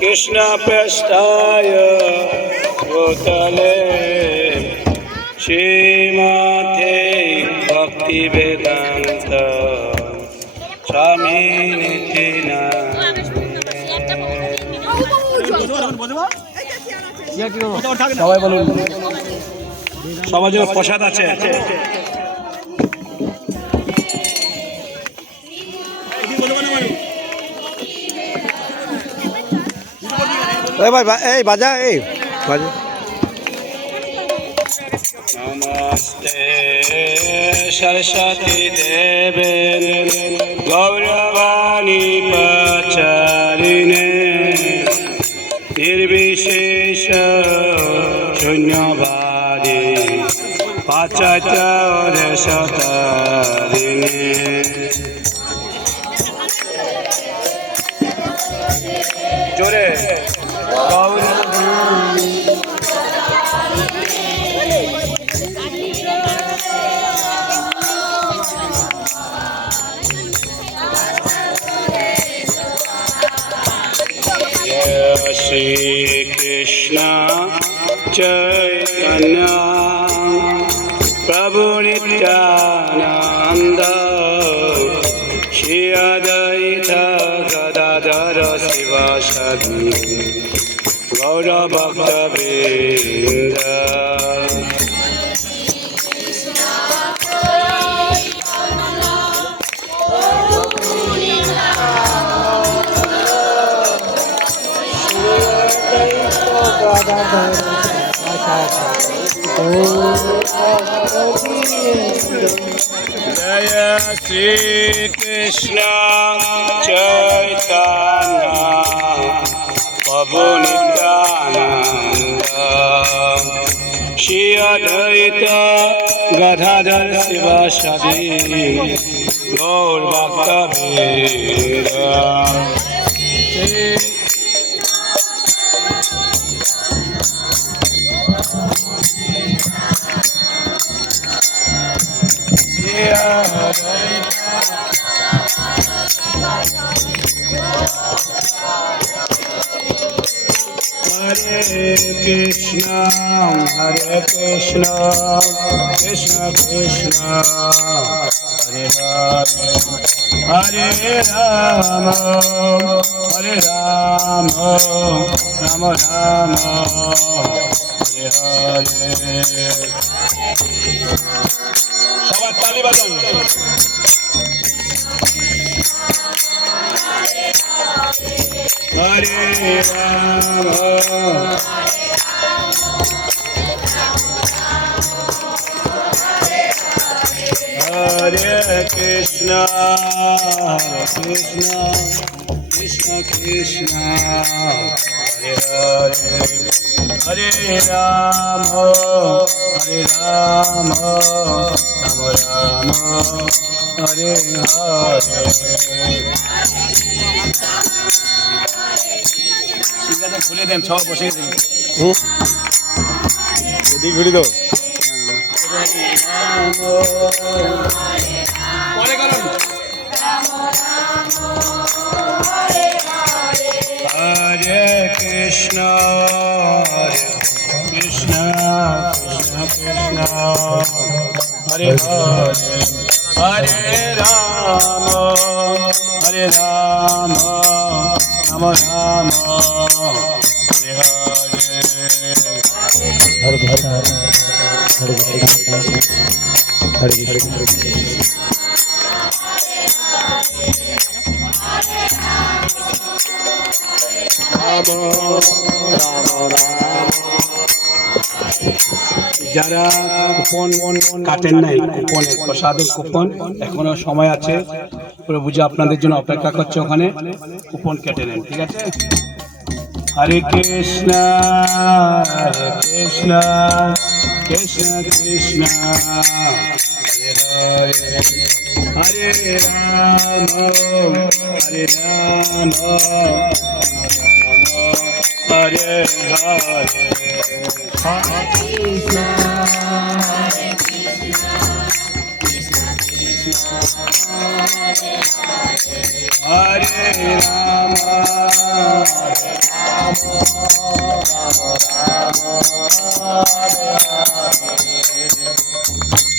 कृष्ण पृष्ठाय भूतले श्रीमते भक्ति वेदांत स्वामी निति সবাই বলুন সবার জন্য প্রসাদ আছে এই বাজা এই বাজা नमस्ते सरस्वती देवे गौरवाणी प्रचारिणे निर्विशेष शून्यवादी पाश्चात्य सतारिणे जोरे श्री कृष्ण चैतन्य प्रभु नित्यानंद श्री अद्वैत गदाधर शिवासादि गौर भक्तवृंद जय श्री कृष्ण चैतन्य प्रभु नित्यानंद श्री अद्वैत गदाधर शिवासादि गौर भक्तवृंद Hare Krishna, Krishna Krishna, Hare Hare, Hare Rama, Rama Rama, Hare Hare. সবাই তালি বাজান। Hare Rama, Hare Krishna, Krishna Krishna, Hare Hare, Hare Rama, Rama Rama, Hare Hare. সিঙ্গাটা খুলে দেন, সব বসে দেন। এদিক ঘুরি তো পরে করুন। হরে কৃষ্ণ কৃষ্ণ কৃষ্ণ হরে হরে, হরে রাম রাম রাম, হরে হরে। যারা কুপন কাটেন নাই, কুপনের প্রসাদের কুপন এখনো সময় আছে, প্রভুজি আপনাদের জন্য অপেক্ষা করছে, ওখানে কুপন কেটে নেন, ঠিক আছে? হরে কৃষ্ণ কৃষ্ণ কৃষ্ণ, হরে হরে, হরে Ram Hare Hare, Hare Krishna, Krishna Krishna, Hare Hare. Hare Rama,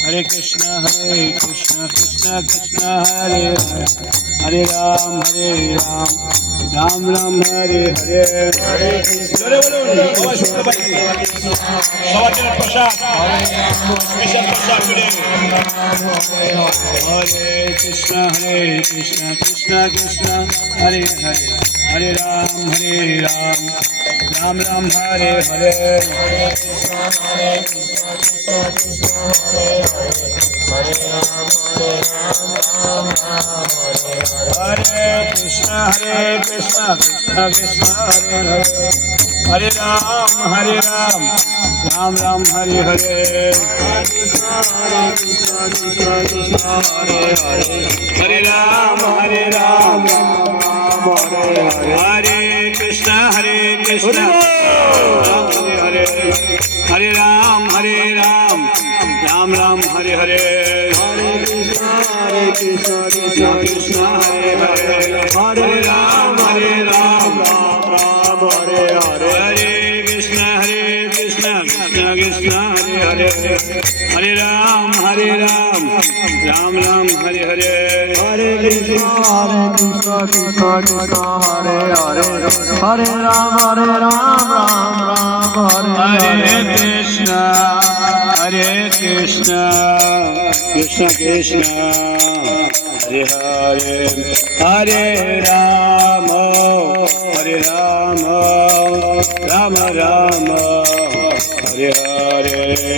Hare Krishna, Krishna Krishna, Hare Hare, Hare Ram, Ram Ram, Hare Hare, Hare Krishna. সবার জন্য প্রসাদ, স্পেশাল প্রসাদ করে। হরে কৃষ্ণ কৃষ্ণ কৃষ্ণ, হরে হরে, হরে রাম রাম রাম, হরে হরে। हरे कृष्णा कृष्णा कृष्णा हरे हरे, हरे राम राम राम, हरे हरे। हरे राम राम, हरे कृष्णा हरे हरे, हरे राम राम राम, हरे हरे। कृष्णा कृष्णा हरे हरे, हरे राम राम राम, हरे हरे। हरे कृष्णा कृष्णा कृष्णा हरे हरे, हरे राम राम राम, हरे हरे। हरे कृष्णा कृष्णा कृष्णा हरे हरे, हरे राम राम राम, हरे हरे कृष्णा कृष्णा कृष्णा, हरे हरे, हरे राम राम राम, हरे हरे। हरे कृष्णा हरे राम हरे कृष्णा कृष्णा कृष्णा, हरे हरे, हरे राम राम राम, हरे हरे।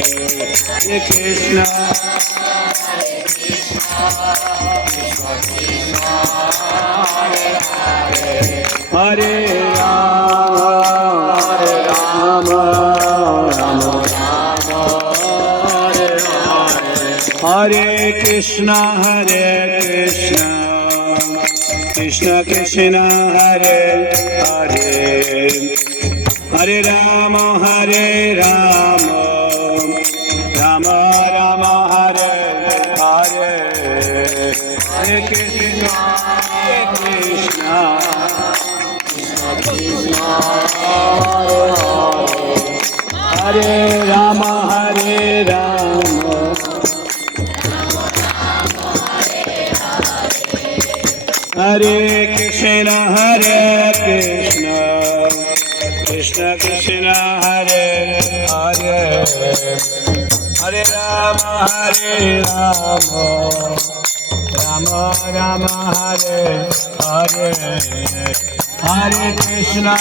हरे कृष्णा हरे राम हरे कृष्णा कृष्णा कृष्णा, हरे हरे, हरे राम राम राम, हरे हरे। हरे कृष्णा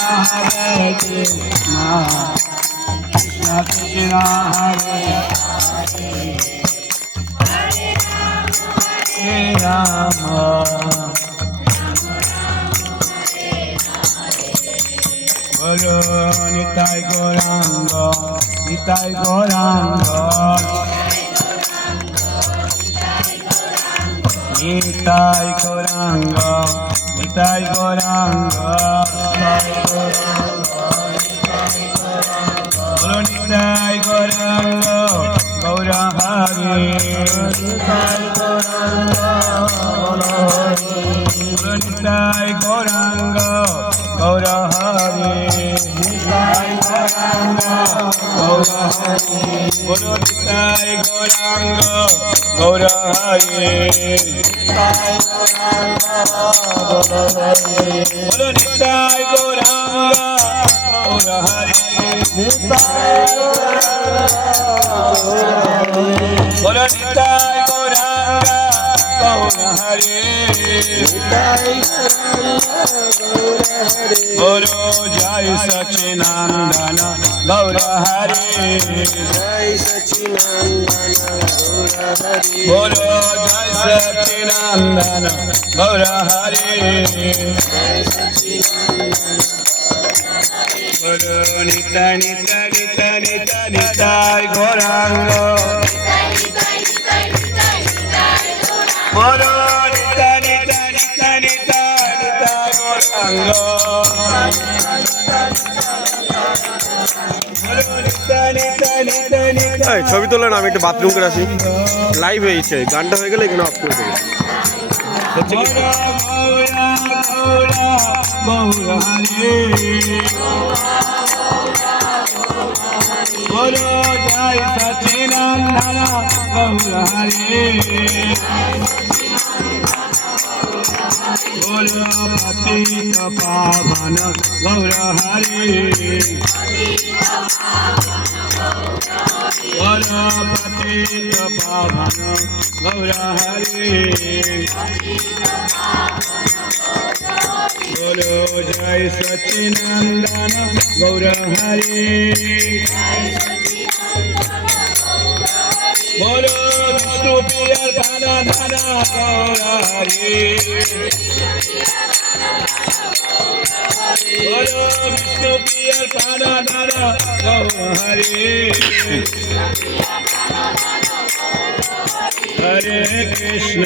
कृष्णा कृष्णा, हरे राम। बोलो निताई गौरांग, निताई गौरांग, निताई गौरांग, निताई गौरांग, बोलो निताई गौरांग, गौर हरि, बोलो निताई गौरांग, गौर हरि, निताई गौरांग, गौर हरि, बोलो निताई गौरांग, गौर हरि, बोलो निताई गौरांग, गौर हरि, बोलो निताई गौरांग, गौर हरि, बोलो जय सच्चिदानंद गौर हरि, जय सच्चिदानंद गौर हरि, बोलो जय सच्चिदानंद गौर हरि, जय सच्चिदानंद, बोलो निताई निताई निताई निताई निताई गौरांग, बोलो निताई निताई निताई निताई निताई गौरांग, এই ছবি তোলেন, আমি একটু বাথরুম করে আসি। লাইভ হয়েছে, গানটা হয়ে গেলে এখানে অফ করে দেবো। बोलो গৌরা গৌরা গৌর হরে বলো জয় সচিনন্দন গৌর হরে বলো পতিত পাবন গৌর হরে বলো পতিত পাবন গৌর হরে বলো জয় সচিনন্দন গৌর হরে বলো বিষ্ণু প্রিয়ার ধারা ধারা গৌর হরে বলো বিষ্ণু প্রিয়ার ধারা ধারা গৌর হরে হরে কৃষ্ণ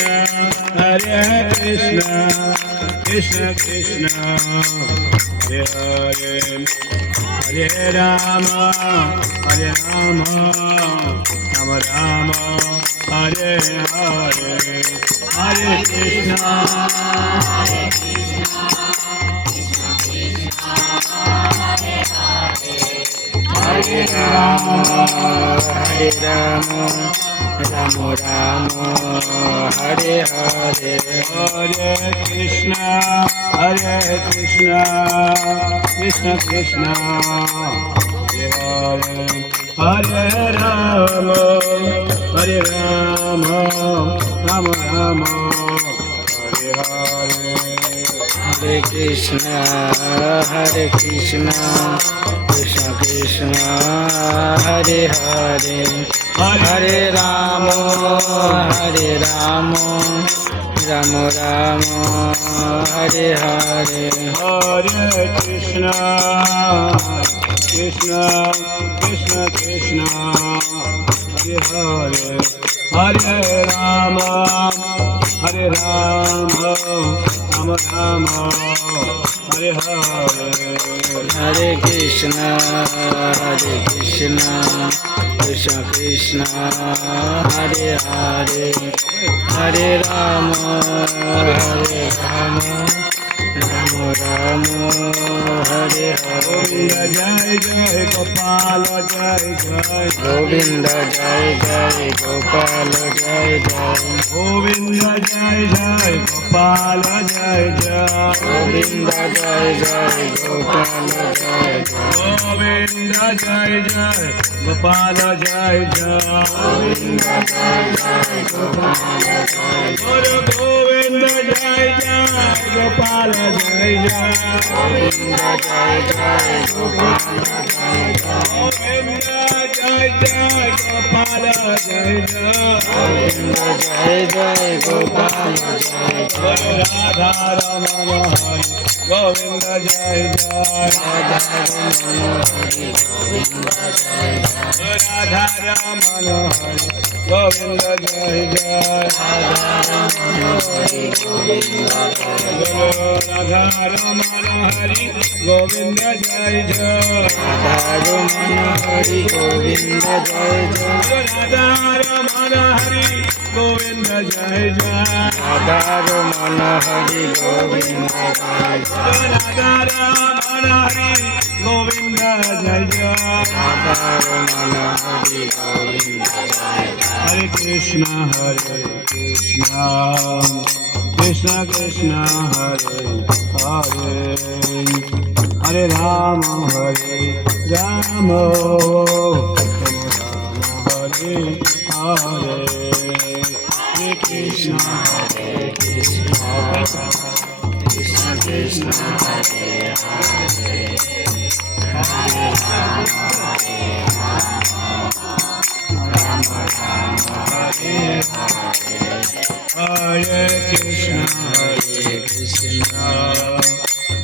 কৃষ্ণ কৃষ্ণ হরে হরে হরে রাম রাম রাম হরে হরে হরে কৃষ্ণ হরে Ram Ram Ram Hare Hare Hare Krishna Krishna Krishna Hare Hare Hare Ram Ram Ram Hare Hare Hare Krishna Krishna Krishna Hare Hare Hare Rama Ram Ram Hare Hare Hare Krishna Krishna Krishna Hare Hare Hare Rama Ram Ram Hare Hare Hare Krishna Krishna Krishna Hare Hare Hare Rama Ram Ram Hare Hare Jai Jai Gopal Jai Jai Govinda Jai Jai Gopal Jai Jai Govinda Jai Jai Gopal Jai Jai Govinda Jai Jai Gopal Jai Jai Govinda Jai Jai Gopal Jai Jai Govinda Jai Jai Gopal Jai Jai Govinda Jai Jai Gopal Jai Jai Govinda Jai Jai Gopal Jai Jai Govinda Jai Jai Gopal Jai Jai Govinda Jai Jai Gopal Jai Jai Radha Ramana Hari Govinda Jai Jai Radha Ramana Hari Govinda Jai Jai Radha Ramana Hari Govinda Jai Jai Radha Hari Govinda Jai Jai Radha Ramana Hari Govinda Jai Jai Radha Ramana Hari Govinda Jai Jai Radha Ramana Hari Govinda Jai Jai Radha Ramana Hari Govinda Jai Jai Hare Krishna Krishna Krishna Hare Hare Hare Rama Hare Rama Hare Hare Hare Krishna Krishna Krishna Hare Hare Hare Rama Rama Hare Hare Hare Krishna Krishna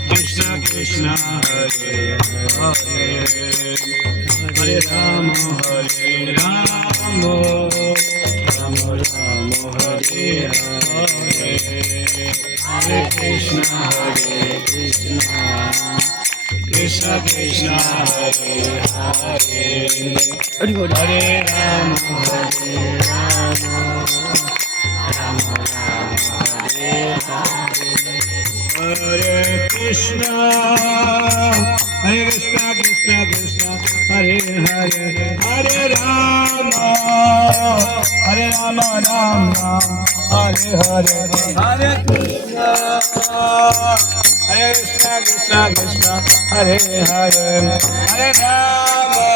Krishna Krishna Hare Hare Hare Rama Hare Rama Rama Rama Hare Hare Hare Krishna Krishna Krishna Hare Hare Hare Rama Hare Rama Rama Rama Hare Hare Hare Krishna, Hare Krishna, Krishna Krishna, Hare Hare, Hare Rama, Hare Rama, Ram Ram, Hare Hare, Hare Krishna, Hare Krishna, Krishna Krishna, Hare Hare, Hare Rama,